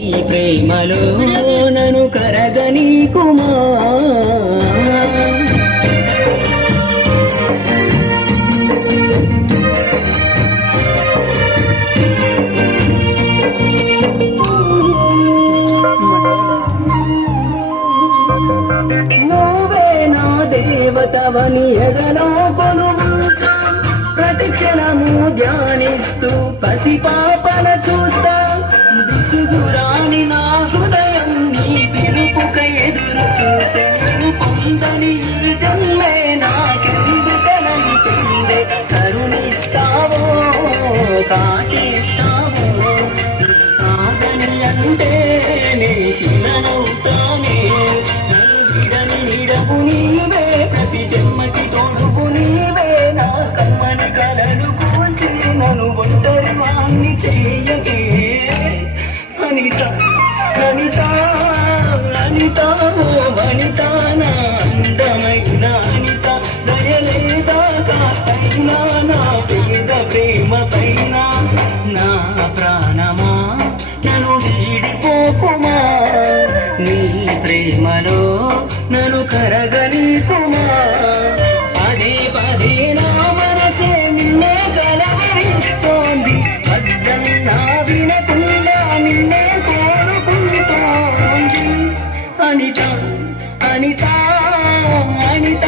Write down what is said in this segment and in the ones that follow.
ఈ ప్రేమలో నన్ను కరగని కుమా నువ్వే నా దేవతవని ఎగలో కొలువుతా ప్రతిక్షణము ధ్యానిస్తూ పసి పాపన చూస్తా దిశురాని నా హృదయం నీ పిలుపుకై ఎదురు చూసే పొందని ఈ జన్మే నాకెందుకనంటుందే కరుణిస్తావో కాటేస్తావో కాదని అంటే నే శిలనవుతానే విడని నిడవు నీవే ప్రతి జన్మకి తోడుపు నీవే నా కమ్మని కలలు కూల్చి నన్ను ఒంటరి వాణ్ణి చెయ్యకే అనిత అనిత అనిత వనిత నా అందమైన అనిత దయలేదా కాస్తైనా నా పేద ప్రేమ పైన నా ప్రాణమా నన్ను వీడిపోకుమా నీ ప్రేమలో నన్ను కరగని కుమా పదే పదే నా మనసే నిన్నే కలవరిస్తోంది అద్దన్నా వినకుండా నిన్నే కోరుకుంటోంది అనిత అనిత అనిత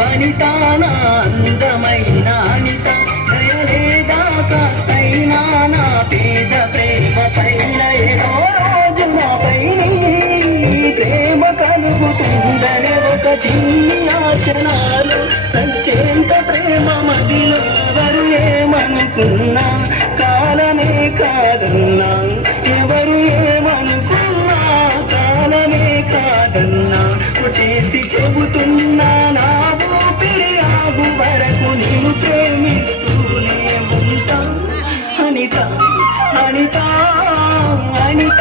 వనిత నా అందమైన అనిత దయలేదా కాస్తైనా నా పేద ప్రేమ పైన ఏదో రోజు నాపై ప్రేమ కలుగుతుందనే ఒక చిన్ని ఆచరణలు సంచేంత ప్రేమ మదిలో ఎవరు ఏమనుకున్నా కాలమే కాదన్నా ఎవరు ఏమనుకున్నా కాలమే కాదన్నా కొట్టేసి చెబుతున్నా నా ఊపిరి ఆగు వరకు నేను ప్రేమిస్తూనే ఉంటా అనిత అనిత అనిత